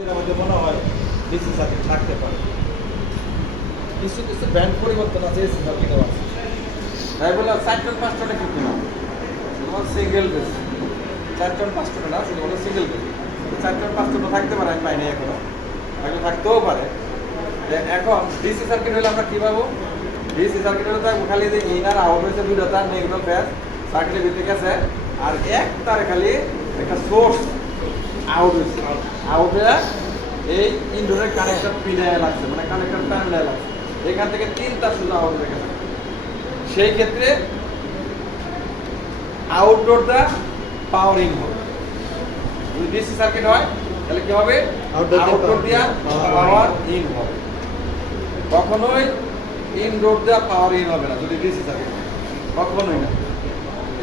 এর মধ্যে মনে হয় ডিসি সার্কিট থাকতে পারে। কিছু কিছু ব্যান্ড পরিবর্তন আছে এসি সার্কিটও আছে। তাই বলে 4-5টা কিন্তু না, তোমার সিঙ্গেল বেস 4-5টা না, শুধু বলে সিঙ্গেল বেস 4-5টা থাকতে পারে, আমি পাইনি এখনো, হয়তো থাকতেও পারে। এখন ডিসি সার্কিট হলে আমরা কী পাবো? ডিসি সার্কিট হলে থাকবো খালি যে ইনার আউট হয়েছে দুটো তার নিউট্রাল ফেজ সার্কিটের ভিতরে গেছে, আর এক তার খালি একটা সোর্স আউট হয়েছে, আউট হয়ে এই ইনডোরের কানেক্টর পিনায় লাগছে, মানে কানেক্টর টার্মিনাল লাগছে, এখান থেকে 3 তার শুধু আউট হয়ে গেছে। সেই ক্ষেত্রে আউটডোরটা পাওয়ার ইন হবে। যদি ডিসি সার্কিট হয় তাহলে কি হবে? আউটডোর দিয়া পাওয়ার ইন হবে, কখনোই ইনডোর দেওয়া পাওয়ার ইন হবে না যদি ডিসি সার্কিট হয়, কখনোই না।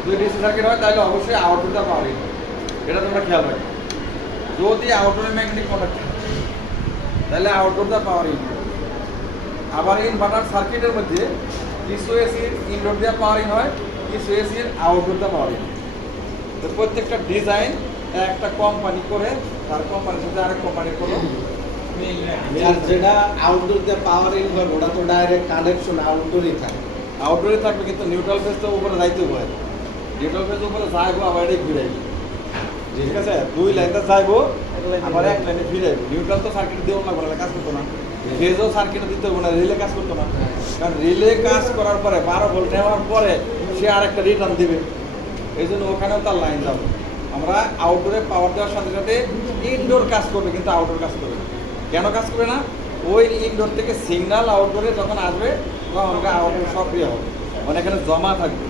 যদি ডিসি সার্কিট হয় তাহলে অবশ্যই আউটডোর দেওয়া পাওয়ার ইন হবে, এটা তোমরা খেয়াল রাখবে। যদি আউটডোরে ম্যাগনেটিক কন্ডাক্ট থাকে তাহলে আউটডোর দেওয়া পাওয়ার ইন হবে। আবার ইনভার্টার সার্কিটের মধ্যে কিছু এসির ইনডোর দেওয়া পাওয়ার ইন হয়, কিছু এসির আউটডোর দেওয়া পাওয়ার ইন। তো প্রত্যেকটা ডিজাইন একটা কোম্পানি করে, তার কোম্পানির সাথে আরেক কোম্পানি করে। আর যেটা আউটডোর দিয়ে পাওয়ার ইন হবে ওটা তো ডাইরেক্ট কানেকশন আউটডোরই থাকে। আউটডোরে থাকবে, কিন্তু নিউট্রাল ফেজ তো উপরে যাইতে হয়, নিউট্রাল ফেজ উপরে যাইবো আবার এটাই ফিরাইবো, ঠিক আছে? 2 লাইনটা যাইবো আবার 1 লাইনে ফিরাইবো। নিউট্রাল তো সার্কিট দিয়েও লাগবে না, কাজ করতো না। ফেজও সার্কিটে দিতে হবে না, রিলে কাজ করতো না, কারণ রিলে কাজ করার পরে 12 ভোল্ট নেওয়ার পরে সে আরেকটা রিটার্ন দিবে, এই জন্য ওখানেও তার লাইন যাবে। আমরা আউটডোরে পাওয়ার দেওয়ার সাথে সাথে ইনডোর কাজ করবে, কিন্তু আউটডোর কাজ করবে না। কেন কাজ করবে না? ওই ইনডোর থেকে সিগন্যাল আউটডোরে যখন আসবে তখন আউটডোর সক্রিয় হবে, মানে এখানে জমা থাকবে,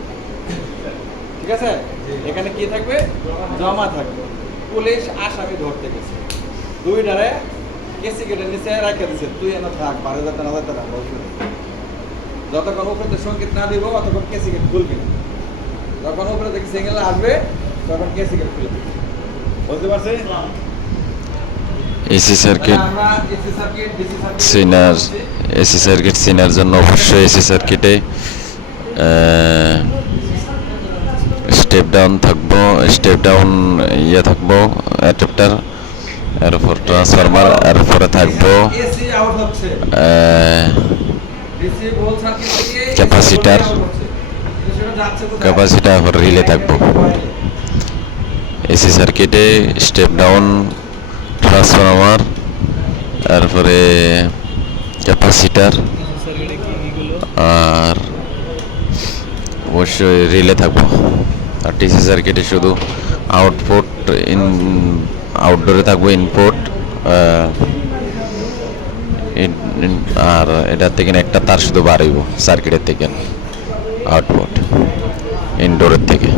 ঠিক আছে? এখানে কি থাকবে? জমা থাকবে। পুলিশ আসামি ধরতে গেছে, 2টারে কেসি কেটে নিচে রাখে দিচ্ছে, তুই এনে থাক, 12,000 না 1,000 টাকা যতক্ষণ উপরে সংকেত না দিব ততক্ষণ কেসি কেট খুলবি না, যখন উপরে থেকে সিগন্যাল আসবে তখন কেসি কেট খুলে দিবি। বুঝতে পারছি? এসি সার্কিট আমরা এসি সার্কিট ডিসি সার্কিট সিনার, এসি সার্কিট সিনার জন্য অবশ্যই এসি সার্কিটে স্টেপ ডাউন থাকবো, স্টেপ ডাউন ইয়ে থাকবো অ্যাডাপ্টার, এরপর ট্রান্সফরমার, এরপরে থাকবো এসি আউট হচ্ছে, ডিসি ভোল্ট সার্কিট থেকে ক্যাপাসিটার, ক্যাপাসিটার রিলে থাকবো। এসি সার্কিটে স্টেপ ডাউন, ট্রান্সফরমার, তারপরে ক্যাপাসিটার, আর অবশ্যই রিলে থাকবো। আর ডিসি সার্কিটে শুধু আউটপুট, আউটডোরে থাকবো ইনপুট, আর এটার থেকে একটা তার শুধু বাড়াইব সার্কিটের থেকে, আউটপুট ইনডোরের থেকে।